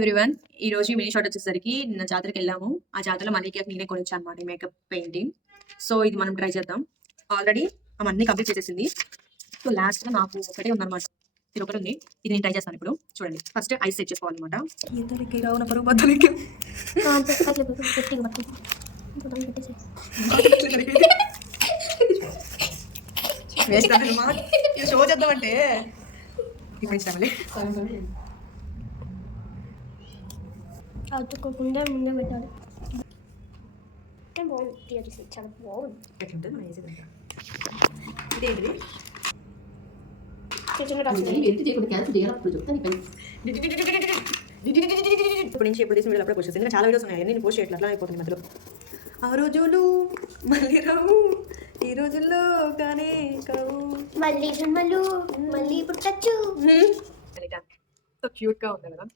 Everyone ఈ రోజు mini shot వచ్చేసరికి నిన్న జాతరకి వెళ్ళాము. ఆ జాతరలో మనీకి నేనే కొనిచ్చాను అనమాట మేకప్ పెయింటింగ్. సో ఇది మనం ట్రై చేద్దాం. ఆల్రెడీ అవన్నీ కంప్లీట్ చేసేసింది. సో లాస్ట్గా నాకు ఒకటే ఉందన్నమాట. ఇది ఒకటి ఉంది. ఇది నేను ట్రై చేస్తాను ఇప్పుడు. చూడండి, ఫస్ట్ ఐస్ సెట్ చేసుకోవాలన్నమాట. ఇద్దరికి రావున పరుగు బద్దలకి షో చేద్దామంటే ఇప్పుడు ఇస్తామలే. అతుక్కోకుండా ముందే పెట్టాలి. బాగుంది, చాలా బాగుంది. ఎట్లుంటుంది మనం వేసేదంతా. ఇదేంటిది? ఇప్పుడు నుంచి ఎప్పుడు తీసిన వీడియో అప్పుడే పోస్ట్ చేస్తాను. చాలా వీడియోస్ ఉన్నాయి, నేను పోస్ట్ చేయట్లేదు, అట్లా అయిపోతుంది మధ్యలో. ఆ రోజులు మళ్ళీ రావు, ఈ రోజుల్లో కానీ కావు, మళ్ళీ జన్మలు మళ్ళీ పుట్టచ్చు. సో క్యూట్గా ఉంది కదా.